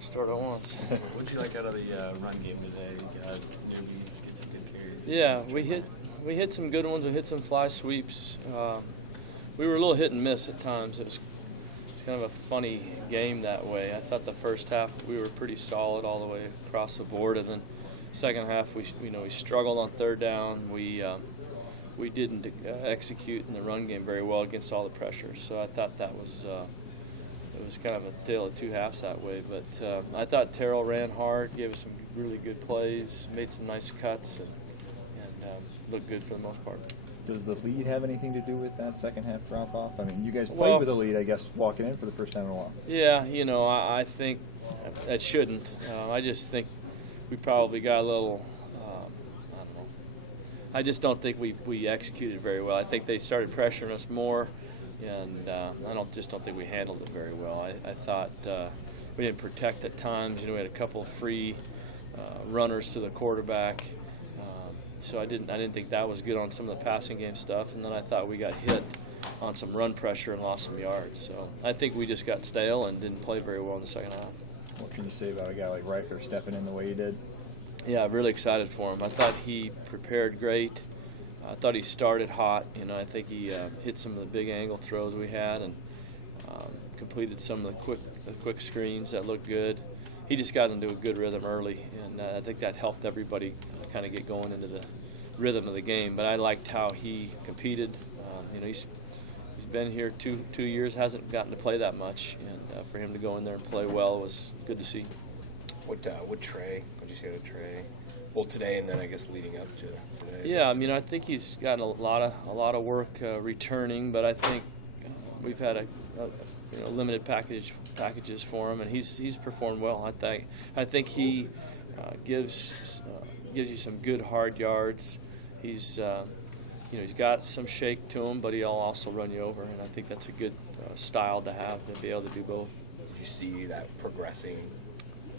I'll start at once. What did you like out of the run game today? Nearly get some good carries. Yeah, we hit some good ones. We hit some fly sweeps. We were a little hit and miss at times. It's kind of a funny game that way. I thought the first half we were pretty solid all the way across the board, and then second half we struggled on third down. We didn't execute in the run game very well against all the pressure. So I thought that was it was kind of a tale of two halves that way. But I thought Terrell ran hard, gave us some really good plays, made some nice cuts, and looked good for the most part. Does the lead have anything to do with that second half drop off? I mean, you guys played with a lead, I guess, walking in for the first time in a while. Yeah, I think that shouldn't. I just think we probably got a little. I don't know. I just don't think we executed very well. I think they started pressuring us more, and I don't think we handled it very well. I thought we didn't protect at times. We had a couple of free runners to the quarterback. So I didn't think that was good on some of the passing game stuff, and then I thought we got hit on some run pressure and lost some yards. So I think we just got stale and didn't play very well in the second half. What can you say about a guy like Rarker stepping in the way he did? Yeah, really excited for him. I thought he prepared great. I thought he started hot. I think he hit some of the big angle throws we had and completed some of the quick screens that looked good. He just got into a good rhythm early, and I think that helped everybody kind of get going into the rhythm of the game. But I liked how he competed. He's been here two years, hasn't gotten to play that much, and for him to go in there and play well was good to see. What did you see out of Trey? Well, today and then I guess leading up to today. Yeah, I think he's gotten a lot of work returning, but I think we've had a limited packages for him, and he's performed well. I think he gives you some good hard yards. He's got some shake to him, but he'll also run you over, and I think that's a good style to have, to be able to do both. Did you see that progressing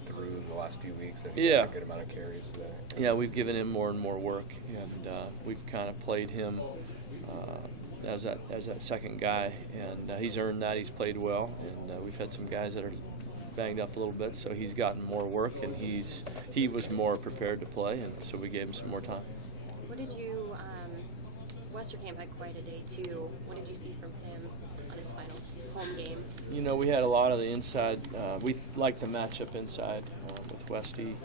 through the last few weeks? Yeah. A good amount of carries today. Yeah, we've given him more and more work, and we've kind of played him as that second guy, and he's earned that. He's played well, and we've had some guys that are banged up a little bit, so he's gotten more work, and he was more prepared to play, and so we gave him some more time. What did you? Westerkamp had quite a day too. What did you see from him on his final home game? We had a lot of the inside. We liked the matchup inside with Westy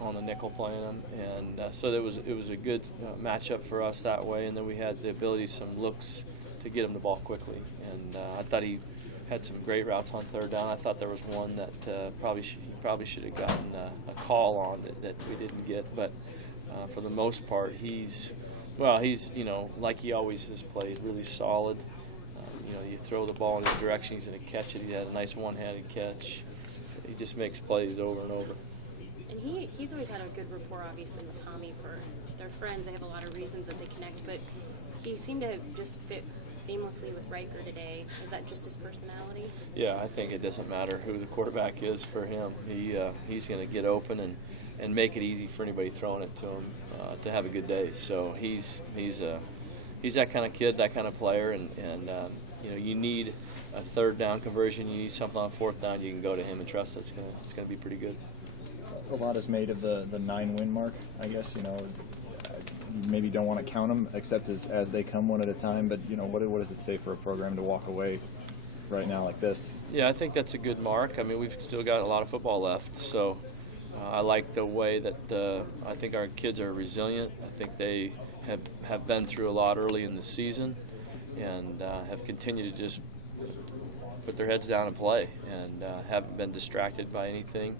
on the nickel playing him, and so it was a good matchup for us that way. And then we had the ability, some looks to get him the ball quickly, and I thought he had some great routes on third down. I thought there was one that probably should have gotten a call on that we didn't get, but for the most part, he's like he always has played, really solid. You throw the ball in his direction, he's going to catch it. He had a nice one-handed catch. He just makes plays over and over. And he's always had a good rapport, obviously, with Tommy. For their friends, they have a lot of reasons that they connect, but he seemed to just fit seamlessly with Rarker today. Is that just his personality? Yeah, I think it doesn't matter who the quarterback is for him. He's going to get open and make it easy for anybody throwing it to him to have a good day. So he's that kind of kid, that kind of player, and you need a third down conversion. You need something on fourth down. You can go to him and trust it's going to be pretty good. A lot is made of the 9-win mark, I guess. You maybe don't want to count them except as they come one at a time. But what does it say for a program to walk away right now like this? Yeah, I think that's a good mark. We've still got a lot of football left, so I like the way that I think our kids are resilient. I think they have been through a lot early in the season and have continued to just put their heads down and play and haven't been distracted by anything.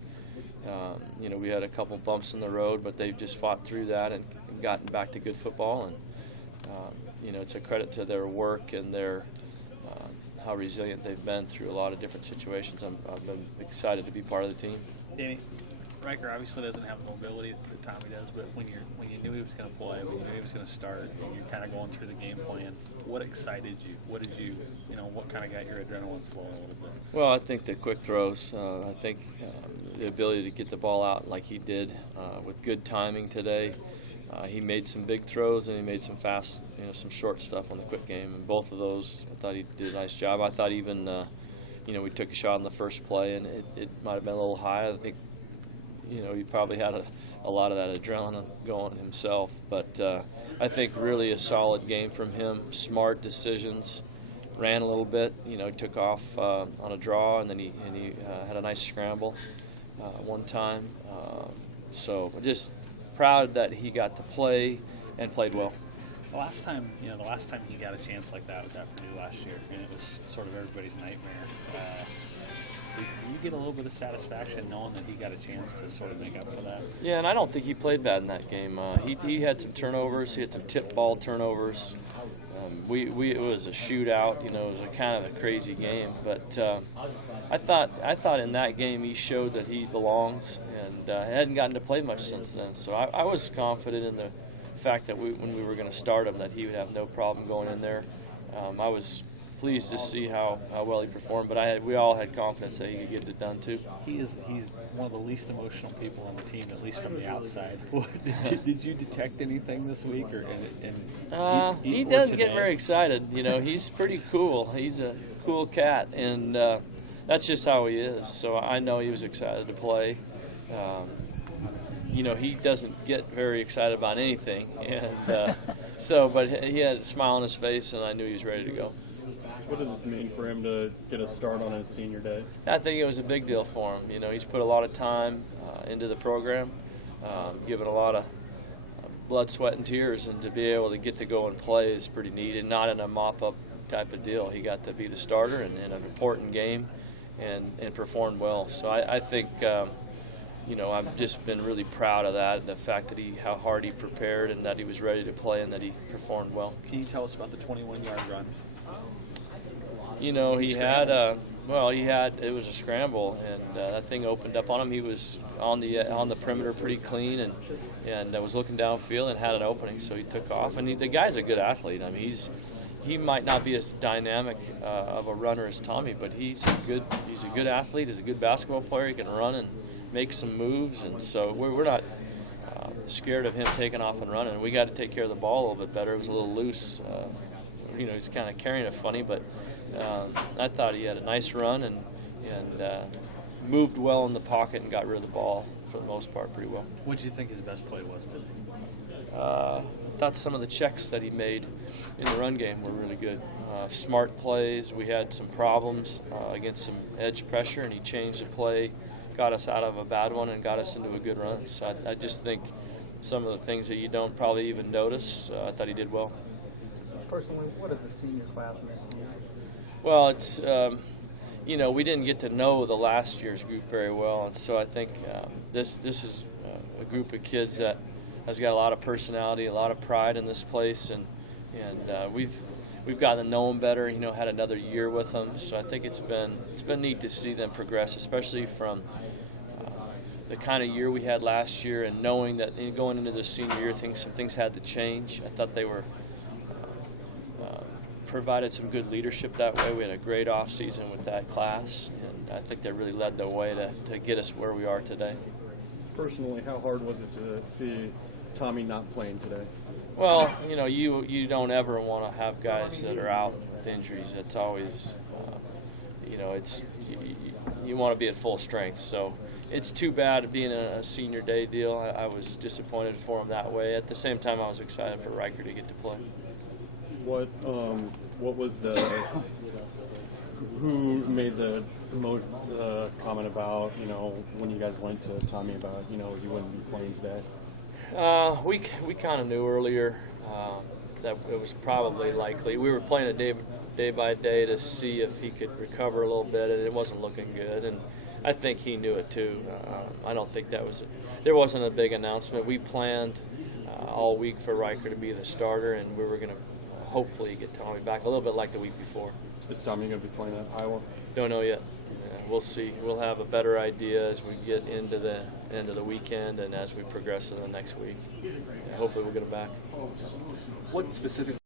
We had a couple bumps in the road, but they've just fought through that and gotten back to good football. And it's a credit to their work and their how resilient they've been through a lot of different situations. I've been excited to be part of the team. Danny, Rarker obviously doesn't have the mobility that Tommy does, but when you knew he was going to play, when you knew he was going to start, and you're kind of going through the game plan, what excited you? What did you what kind of got your adrenaline flowing a little bit? Well, I think the quick throws. I think the ability to get the ball out like he did with good timing today. He made some big throws and he made some fast, some short stuff on the quick game, and both of those I thought he did a nice job. I thought even we took a shot on the first play, and it might have been a little high. I think, he probably had a lot of that adrenaline going himself. But I think really a solid game from him, smart decisions, ran a little bit. He took off on a draw, and then he had a nice scramble one time. So just proud that he got to play and played well. The last time he got a chance like that was at Purdue last year, and it was sort of everybody's nightmare. Did you get a little bit of satisfaction knowing that he got a chance to sort of make up for that? Yeah, and I don't think he played bad in that game. He had some turnovers. He had some tip ball turnovers. It was a shootout. It was a kind of a crazy game. But I thought in that game he showed that he belongs, and hadn't gotten to play much since then. So I was confident in the fact that when we were going to start him, that he would have no problem going in there. I was pleased to see how well he performed, but we all had confidence that he could get it done too. He's one of the least emotional people on the team, at least from the outside. Did you detect anything this week, he doesn't get very excited. He's pretty cool. He's a cool cat, and that's just how he is. So I know he was excited to play. He doesn't get very excited about anything, and but he had a smile on his face, and I knew he was ready to go. What does this mean for him to get a start on his senior day? I think it was a big deal for him. He's put a lot of time into the program, given a lot of blood, sweat, and tears, and to be able to get to go and play is pretty neat, and not in a mop-up type of deal. He got to be the starter in an important game and performed well. So I think I've just been really proud of that, and the fact that how hard he prepared and that he was ready to play and that he performed well. Can you tell us about the 21-yard run? He had it was a scramble, and that thing opened up on him. He was on the perimeter pretty clean, and was looking downfield and had an opening, so he took off. And the guy's a good athlete. I mean, he might not be as dynamic of a runner as Tommy, but he's a good athlete. He's a good basketball player. He can run and make some moves, and so we're not scared of him taking off and running. We got to take care of the ball a little bit better. It was a little loose. He's kind of carrying it funny, but I thought he had a nice run and moved well in the pocket and got rid of the ball for the most part pretty well. What did you think his best play was today? I thought some of the checks that he made in the run game were really good. Smart plays. We had some problems against some edge pressure, and he changed the play, got us out of a bad one, and got us into a good run. So I just think some of the things that you don't probably even notice, I thought he did well. Personally, what does the senior class mean to you? Well, it's we didn't get to know the last year's group very well, and so I think this is a group of kids that has got a lot of personality, a lot of pride in this place, and we've gotten to know them better. Had another year with them, so I think it's been neat to see them progress, especially from the kind of year we had last year, and knowing that going into the senior year, some things had to change. I thought they were. Provided some good leadership that way. We had a great off season with that class, and I think they really led the way to get us where we are today. Personally, how hard was it to see Tommy not playing today? Well, you don't ever want to have guys that are out with injuries. It's always, you want to be at full strength. So it's too bad being a senior day deal. I was disappointed for him that way. At the same time, I was excited for Rarker to get to play. What was who made the comment about when you guys went to Tommy about he wouldn't be playing today? We kind of knew earlier that it was probably likely. We were playing it day by day to see if he could recover a little bit, and it wasn't looking good. And I think he knew it too. I don't think there wasn't a big announcement. We planned all week for Rarker to be the starter, and we were going to hopefully get Tommy back a little bit like the week before. Is Tommy going to be playing at Iowa? Don't know yet. We'll see. We'll have a better idea as we get into the end of the weekend and as we progress in the next week. Hopefully we'll get him back. What specific